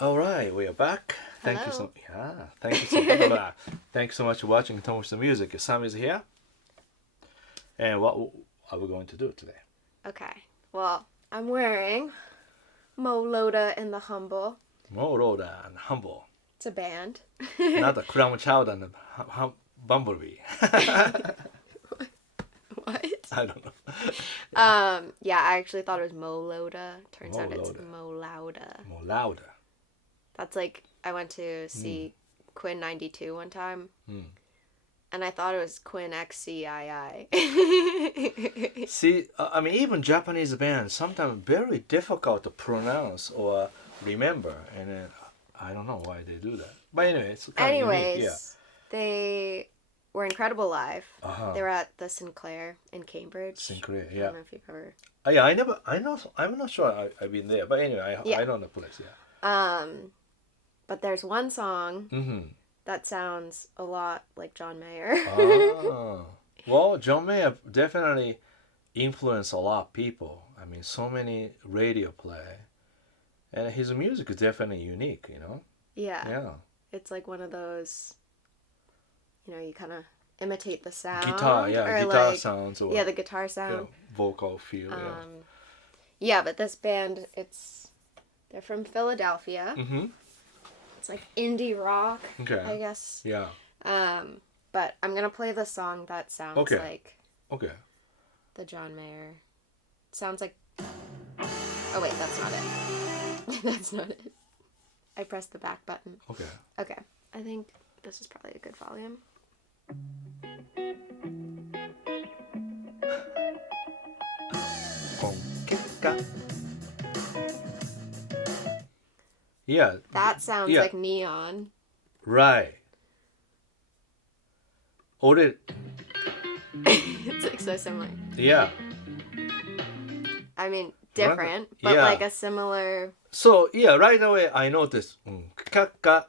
All right, we are back. Thank you Hello. thank you so much for watching Tomo Music. Sam is here, and what are we going to do today? Okay. Well, I'm wearing Mo Lowda the Humble. Mo Lowda and Humble, It's a band. not a clam chowder and bumblebee. What? I don't know. Yeah, I actually thought it was Mo Lowda. Turns Mo out it's Lowda. Mo Lowda. Mo Lowda. That's like I went to see Quinn 92 one time. Mm. And I thought it was Quinn XCII. See, I mean, even Japanese bands sometimes very difficult to pronounce or remember, and I don't know why they do that. But anyway, it's kind of unique. Yeah. They were incredible live. Uh-huh. They were at the Sinclair in Cambridge. Sinclair, I yeah. don't know if you've ever. Yeah, I know, I'm not sure I've been there, but anyway, I know the place, yeah. But there's one song Mm-hmm. that sounds a lot like John Mayer. Ah. Well, John Mayer definitely influenced a lot of people. I mean, so many radio play, and his music is definitely unique, you know? Yeah. Yeah. It's like one of those, you kind of imitate the sound. Guitar, yeah, or guitar like, sounds or yeah, the guitar sound. vocal feel, yeah. Yeah, but this band, they're from Philadelphia. Mm-hmm. It's like indie rock, Okay. I guess. Yeah. But I'm gonna play the song that sounds like the John Mayer. It sounds like. Oh wait, that's not it. That's not it. I pressed the back button. Okay. Okay, I think this is probably a good volume. Yeah. That sounds like neon. Right. Or It's like so similar. Yeah. I mean, different, but like a similar. So yeah, right away I noticed ka ta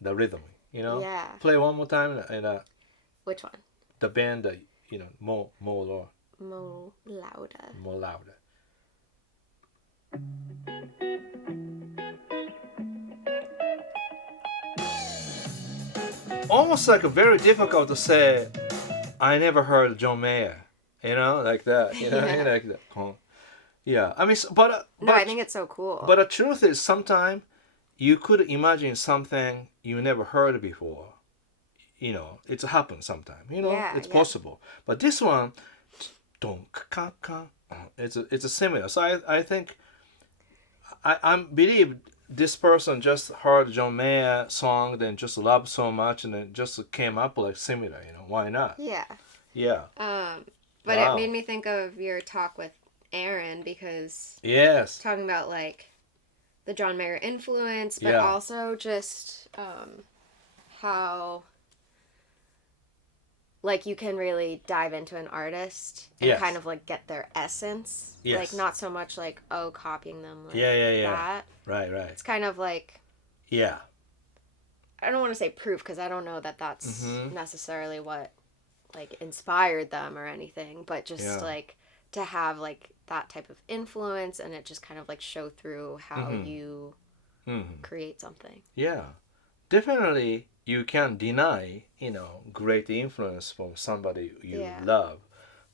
the rhythm. You know. Yeah. Play one more time and Which one? the band Mo Lowda. Lowda. Almost like very difficult to say. I never heard John Mayer. You know, like that. You know, Yeah. like that. Yeah, I mean, but I think it's so cool. But the truth is, sometimes you could imagine something you never heard before. You know, it's happened sometime. You know, it's possible. But this one, it's a similar. So I think I believe this person just heard John Mayer song, then just loved so much, and then just came up like similar. You know, why not? Yeah. Yeah. But it made me think of your talk with Aaron because talking about like the John Mayer influence, but also just how like you can really dive into an artist and kind of like get their essence. Like not so much like copying them like that. Right. It's kind of like I don't want to say proof because I don't know that that's necessarily what like inspired them or anything, but just like to have like that type of influence and it just kind of like show through how you create something. Yeah, definitely you can't deny, great influence from somebody you love.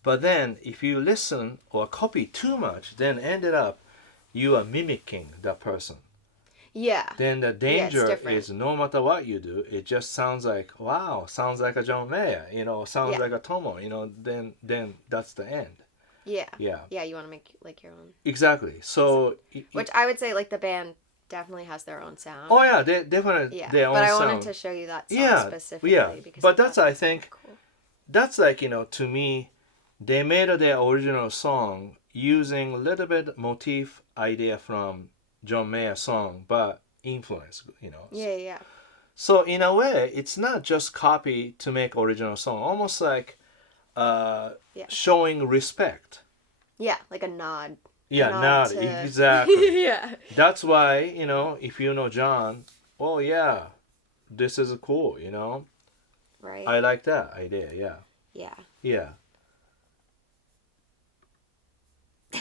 But then if you listen or copy too much, then ended up you are mimicking that person. Yeah. Then the danger is no matter what you do, it just sounds like, wow, sounds like a John Mayer, sounds like a Tomo, then that's the end. Yeah. Yeah. Yeah, you want to make like your own. Exactly. So which I would say like the band definitely has their own sound. Oh yeah, they definitely their own sound. But I wanted to show you that song specifically. Yeah. Because but that's I think cool. That's like, to me, they made their original song using a little bit motif idea from John Mayer song, but influence, Yeah. So in a way, it's not just copy to make original song, almost like showing respect. Yeah, like a nod. Yeah, nod. Exactly. Yeah. That's why, if you know John, oh yeah, this is cool, Right. I like that idea, yeah. Yeah. Yeah.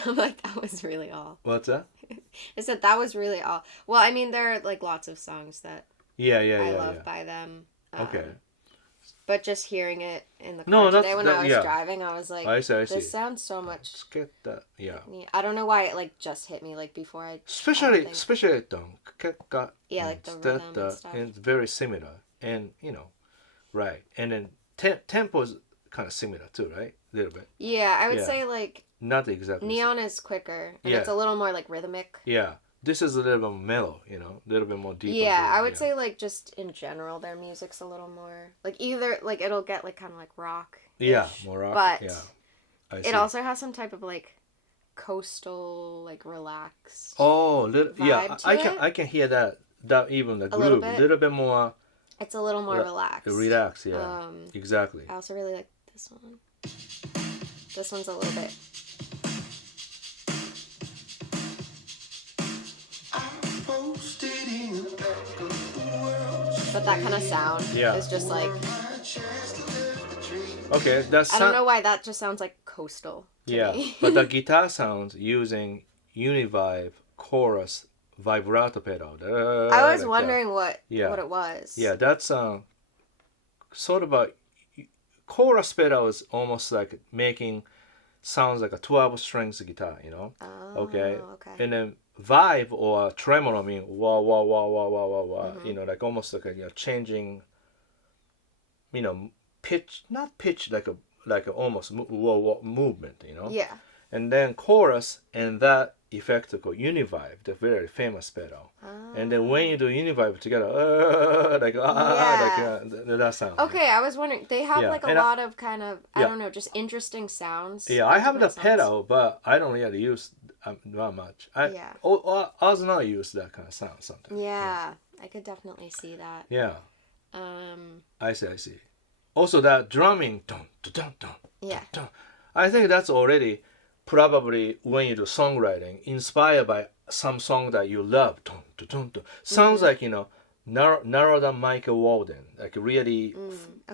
I'm like, that was really all. What's that? I said that was really all. Well, I mean, there are like lots of songs that I love by them. Okay. But just hearing it in the car today when I was driving, I was like, I see. this sounds so much. Let's get that. Yeah. I don't know why it like just hit me like before I. Especially yeah, like the rhythm and stuff. It's very similar, and right, and then tempo is kind of similar too, right? A little bit. Yeah, I would say like. Not exactly. Neon is quicker, and it's a little more like rhythmic. Yeah, this is a little bit mellow, a little bit more deep. Yeah, I would say like just in general, their music's a little more like either like it'll get like kind of like rock. Yeah, more rock. But I it also has some type of like coastal, like relaxed. Oh, I can hear that even the groove a little bit more. It's a little more relaxed. Relaxed, yeah. Exactly. I also really like this one. This one's a little bit. But that kind of sound is just like. Okay, I don't know why that just sounds like coastal. To me. But the guitar sounds using Univibe chorus vibrato pedal. I was wondering what it was. Yeah, that's sort of a chorus pedal is almost like making sounds like a 12 strings guitar, Oh, okay. And then vibe or tremolo mean wah wah wah wah wah wah wah. Like almost like a changing. Pitch, not pitch like a almost wah wah movement, Yeah. And then chorus and that effect called Univibe, the very famous pedal. And then when you do Univibe together, that sound. Okay, I was wondering, they have like a lot of kind of, I don't know, just interesting sounds. Yeah, I have the pedal, but I don't really use that much. I was not use that kind of sound sometimes. Yeah, I could definitely see that. Yeah. I see. Also that drumming, dun, dun, dun, dun, yeah. Dun, dun. I think that's already probably when you do songwriting, inspired by some song that you love. Dun, dun, dun, dun. Sounds like, narrow than Michael Walden, like really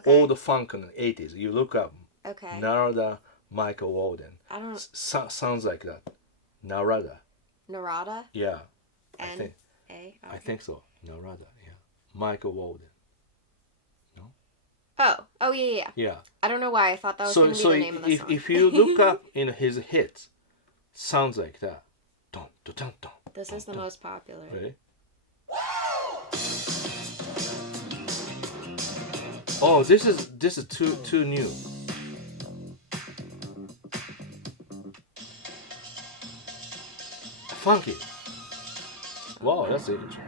old funk in the 80s. You look up Narada Michael Walden. I don't... sounds like that. Narada. Narada? Yeah. N-A? Okay. I think so. Narada, yeah. Michael Walden. Oh, yeah. Yeah. I don't know why I thought that was going to be the name of the song. If you look up in his hits, sounds like that. Dun, dun, dun, dun, this dun, is the dun. most popular. Really? Oh, this is too new. Funky. Wow, that's interesting.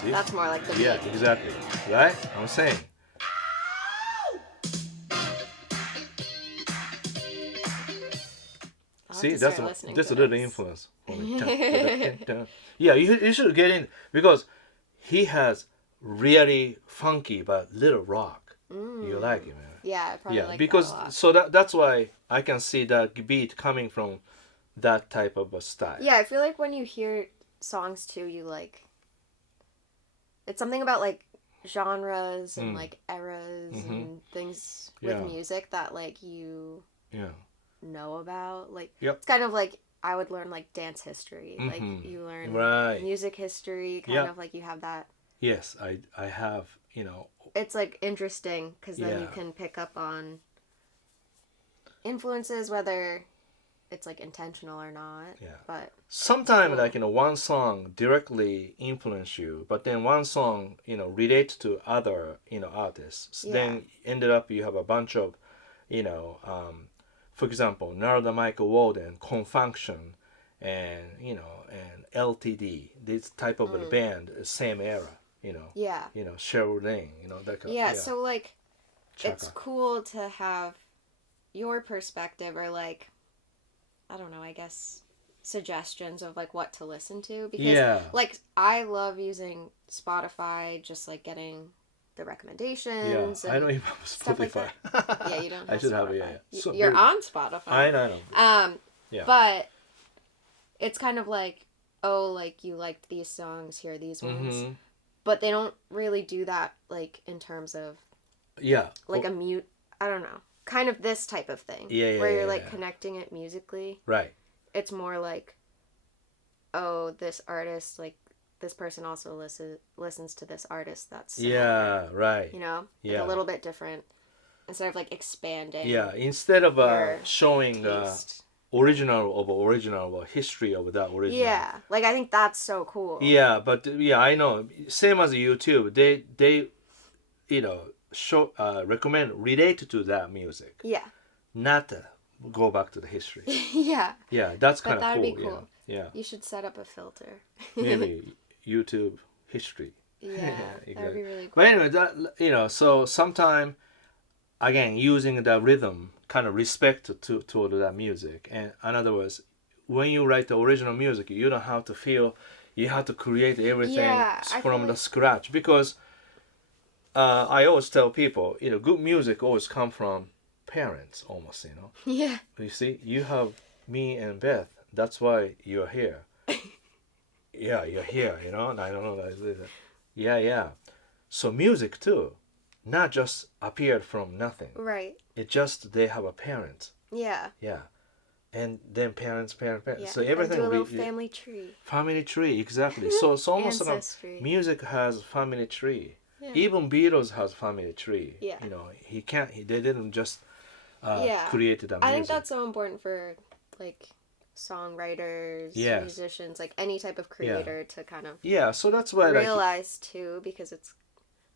See? That's more like the beat. Yeah, exactly. Right? I'm saying. See, that's a little influence for me. Yeah, you should get in because he has really funky but little rock. You like it, man. Yeah, I probably like because that a lot. So that's why I can see that beat coming from that type of a style. Yeah, I feel like when you hear songs too, you like. It's something about like genres and like eras and things with music that like you know about. Like it's kind of like I would learn like dance history. Like you learn music history, kind of like you have that. Yes, I have, It's like interesting because then you can pick up on influences, whether it's like intentional or not. Yeah. But sometimes like one song directly influence you, but then one song relate to other artists. Yeah. Then ended up you have a bunch of for example, Narada Michael Walden, Confunction, and and LTD. This type of a band, same era. Yeah. Cheryl Lane. That kind. Yeah. So like, it's cool to have your perspective or like. I don't know, I guess, suggestions of, like, what to listen to. Because, like, I love using Spotify, just, like, getting the recommendations. Yeah, I don't even have Spotify. Like yeah, you don't have I should Spotify. have it, yeah. So you're on Spotify. I know. But it's kind of like, oh, like, you liked these songs, here are these ones. But they don't really do that, like, in terms of, like, a mute, I don't know. Kind of this type of thing. Where you're like connecting it musically. Right. it's more like, oh, this artist, like, this person also listens to this artist that's similar. Yeah, right. You know? Like Yeah. a little bit different. Instead of, like, expanding. Yeah, instead of showing taste. original history of that original. Yeah, like, I think that's so cool. Yeah, but yeah, I know. Same as YouTube, they show recommend relate to that music. Yeah. Not go back to the history. Yeah. Yeah, that's kind of that would cool. be cool. Yeah. You should set up a filter. Maybe YouTube history. Yeah, exactly. that would be really cool. But anyway, that so sometime again using the rhythm, kind of respect toward that music. And in other words, when you write the original music, you don't have to feel you have to create everything from the scratch, because I always tell people, good music always come from parents, almost, Yeah. You see, you have me and Beth. That's why you're here. Yeah, you're here, and I don't know. Yeah. So music too, not just appeared from nothing. Right. It just they have a parent. Yeah. Yeah. And then parents. Yeah. So everything. Do a little family tree. Family tree, exactly. So it's almost like music has family tree. Yeah. Even Beatles has family tree. Yeah. They didn't just create that music. I think that's so important for like songwriters, musicians, like any type of creator to kind of so that's why realize too, because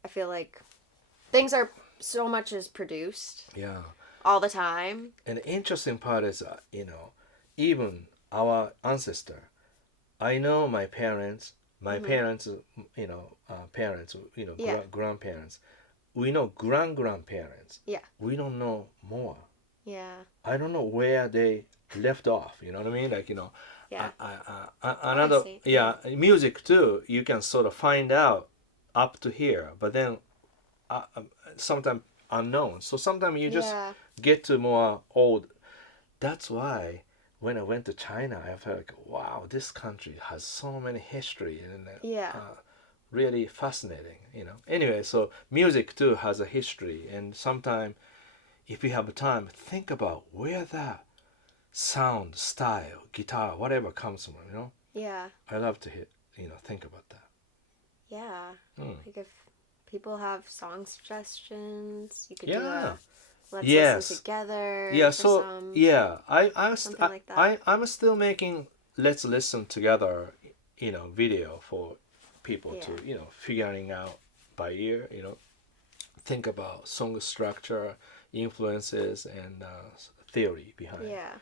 I feel like things are so much is produced all the time. And the interesting part is even our ancestor, I know my parents parents, grandparents, we know grandparents, we don't know more. I don't know where they left off, you know what I mean? Like, another, music too, you can sort of find out up to here, but then sometimes unknown. So sometimes you just get to more old. That's why when I went to China, I felt like, wow, this country has so many history and really fascinating, Anyway, so music too has a history, and sometimes if you have time, think about where that sound, style, guitar, whatever comes from, Yeah. I love to think about that. Yeah. Like if people have song suggestions, you could do a let's listen together. Yeah, I'm still making let's listen together, video for people to, figuring out by ear, think about song structure, influences, and theory behind. Yeah.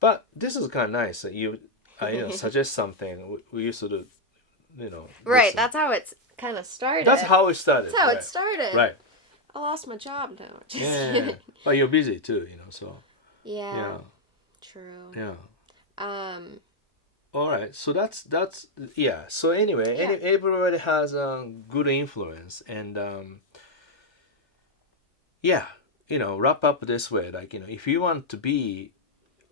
But this is kind of nice that you suggest something we used to do, Right, listen. that's how it's kind of started. That's how it started. That's how it started. Right. I lost my job now. Just yeah. But you're busy too, so. Yeah. True. Yeah. All right. So that's So anyway, everybody has a good influence, and wrap up this way. Like, if you want to be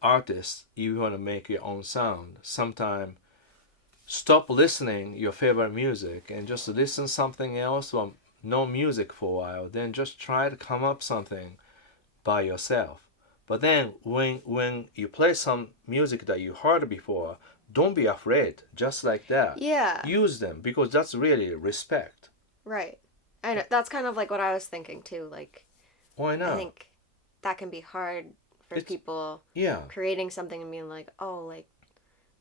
artist, you want to make your own sound. Sometime stop listening your favorite music and just listen something else or no music for a while. Then just try to come up something by yourself. But then when you play some music that you heard before, don't be afraid. Just like that. Yeah. Use them, because that's really respect. Right. I know. That's kind of like what I was thinking too. Like, I know. I think that can be hard for people creating something and being like, oh, like,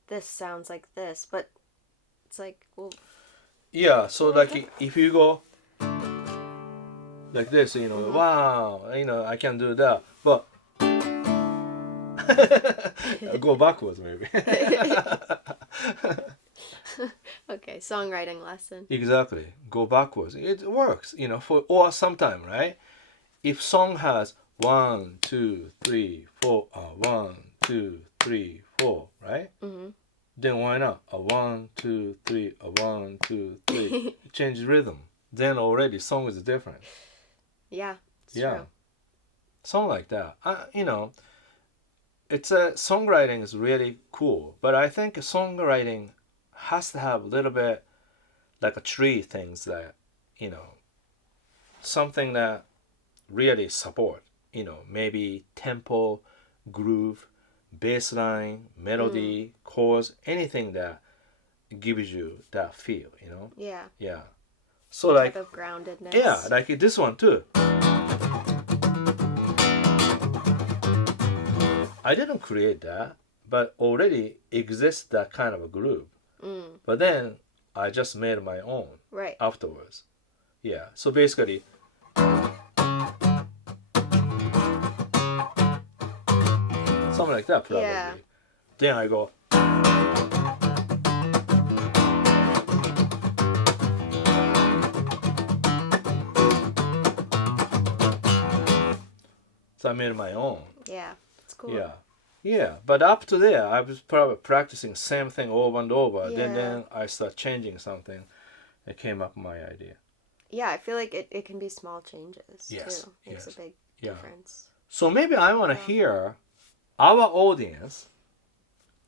this sounds like this. But it's like, well... Yeah, so like if you go like this, wow, I can do that. But go backwards maybe. Okay, songwriting lesson. Exactly. Go backwards. It works, or sometime, right? If song has 1, 2, 3, 4, 1, 2, 3, 4, right? Mm-hmm. Then why not? 1, 2, 3, 1, 2, 3. Change rhythm. Then already song is different. Yeah, it's true. Song like that. It's songwriting is really cool, but I think songwriting has to have a little bit like a tree things that, something that really support, maybe tempo, groove, bass line, melody, chords, anything that gives you that feel, you know? Yeah. Yeah. So type of groundedness. Yeah, like this one too. I didn't create that, but already exists that kind of a groove. But then I just made my own afterwards. Yeah. So basically, something like that probably. Yeah. Then I go. So I made my own. Yeah, it's cool. Yeah. Yeah, but up to there, I was probably practicing same thing over and over. Yeah. Then I start changing something. It came up with my idea. Yeah, I feel like it can be small changes yes. too. Makes a big difference. So maybe I want to hear our audience.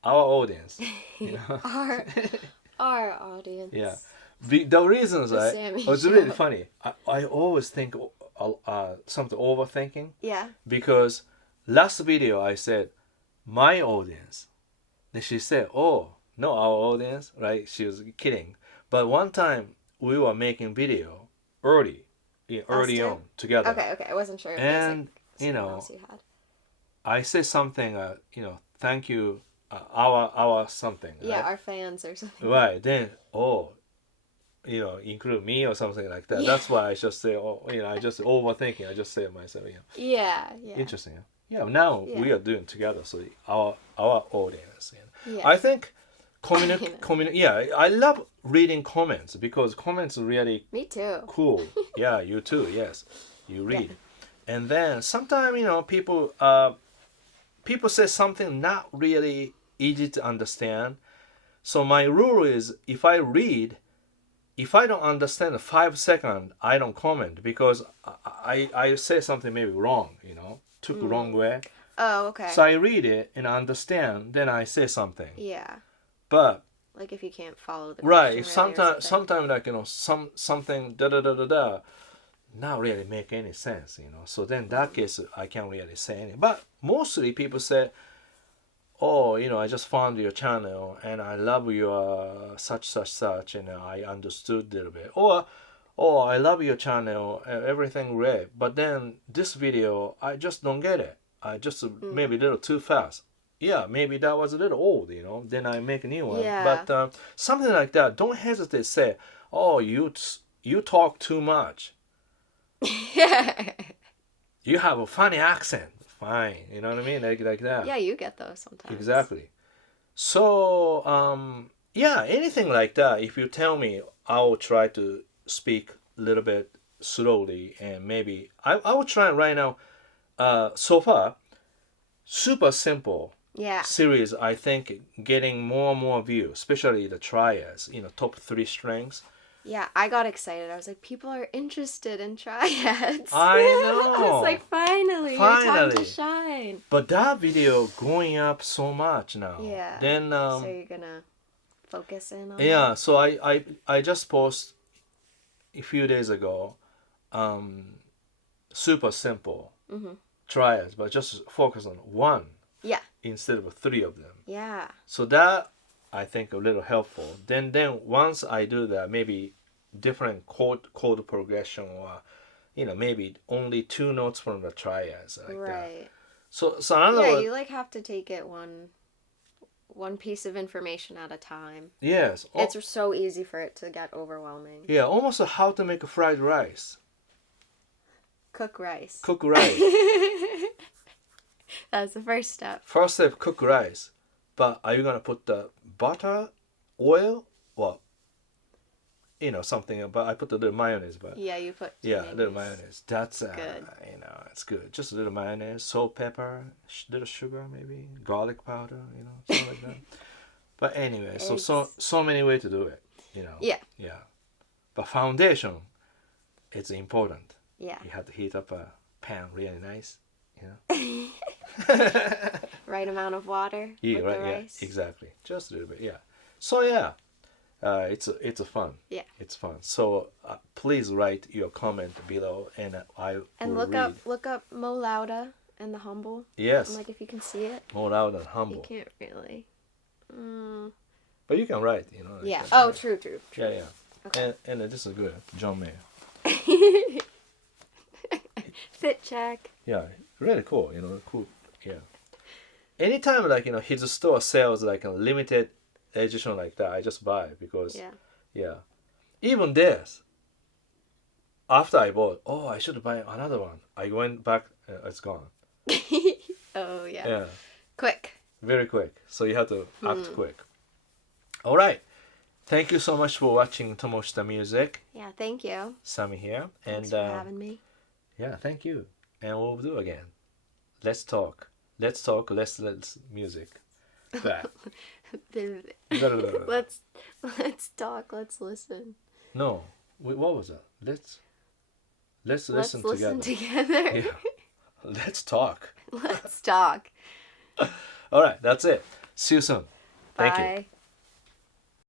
You know? our audience. Yeah. The reasons it's really funny. I always think something overthinking. Yeah. Because last video I said my audience. Then she said, "Oh, no, our audience," right? She was kidding. But one time we were making video early on together. Okay. I wasn't sure. If and you know, you had. I said something. Thank you. Our something. Yeah, right? Our fans or something. Right. Then include me or something like that. Yeah. That's why I just say, I just overthinking. I just say it myself. Yeah. Interesting. Yeah. Now we are doing together. So our audience. Yeah. I think I love reading comments because comments are really me too. Cool. Yeah, you too. Yes, you read, and then sometimes people say something not really easy to understand. So my rule is if I don't understand 5 seconds, I don't comment because I say something maybe wrong, took the wrong way. Oh, okay. So I read it and understand, then I say something. Yeah. But like if you can't follow the right, if sometimes like something not really make any sense, So then in that case I can't really say anything. But mostly people say, "Oh, I just found your channel and I love your such, and I understood a little bit." Or, "Oh, I love your channel, everything great. But then this video, I just don't get it. I just maybe a little too fast." Yeah, maybe that was a little old, Then I make a new one. Yeah. But something like that, don't hesitate to say, "Oh, you talk too much." You have a funny accent. Fine, you know what I mean? Like that. Yeah, you get those sometimes. Exactly. So, anything like that, if you tell me, I will try to speak a little bit slowly and maybe, I will try right now, so far, super simple series, I think, getting more and more views, especially the triads, top 3 strings. Yeah, I got excited. I was like, people are interested in triads. I know. I was like, finally, your time to shine. But that video going up so much now. Yeah. Then so you're gonna focus in on that? So I just posted a few days ago, super simple triads, but just focus on one. Yeah. Instead of 3 of them. Yeah. So that I think a little helpful. Then once I do that, maybe different chord progression or maybe only 2 notes from the triads like that. So another you have to take it one piece of information at a time. Yes. It's so easy for it to get overwhelming. Yeah, almost how to make a fried rice. Cook rice. That's the first step. First step, cook rice. But are you going to put the butter, oil, or, something? But I put a little mayonnaise. But yeah, you put a little mayonnaise. That's, good. It's good. Just a little mayonnaise, salt, pepper, little sugar maybe, garlic powder, something like that. But anyway, so many ways to do it, Yeah. Yeah. But foundation, it's important. Yeah. You have to heat up a pan really nice. Right amount of water with the rice. Yeah, exactly. Just a little bit, yeah. So it's a fun. Yeah, it's fun. So please write your comment below, and I will look read. up Mo Lowda and the Humble. Yes. I'm like, if you can see it. Mo Lowda The Humble. You can't really. But you can write, you know. Yeah. Oh, true. Yeah, yeah. Okay. And this is good. John Mayer. Fit check. Yeah, really cool, you know, cool. Yeah. Anytime, like, you know, his store sells, like, a limited edition like that, I just buy it because, yeah. Even this, after I bought, I should buy another one. I went back, it's gone. Oh, yeah. Yeah. Quick. Very quick. So you have to act quick. All right. Thank you so much for watching Tomoshita Music. Yeah, thank you. Sammi here. Thanks for having me. Yeah, thank you. And we'll do again. Let's talk. Let's music. That. Let's talk. Let's listen. No. What was that? Let's listen together. Yeah. Let's talk. Let's talk. All right, that's it. See you soon. Thank you. Bye.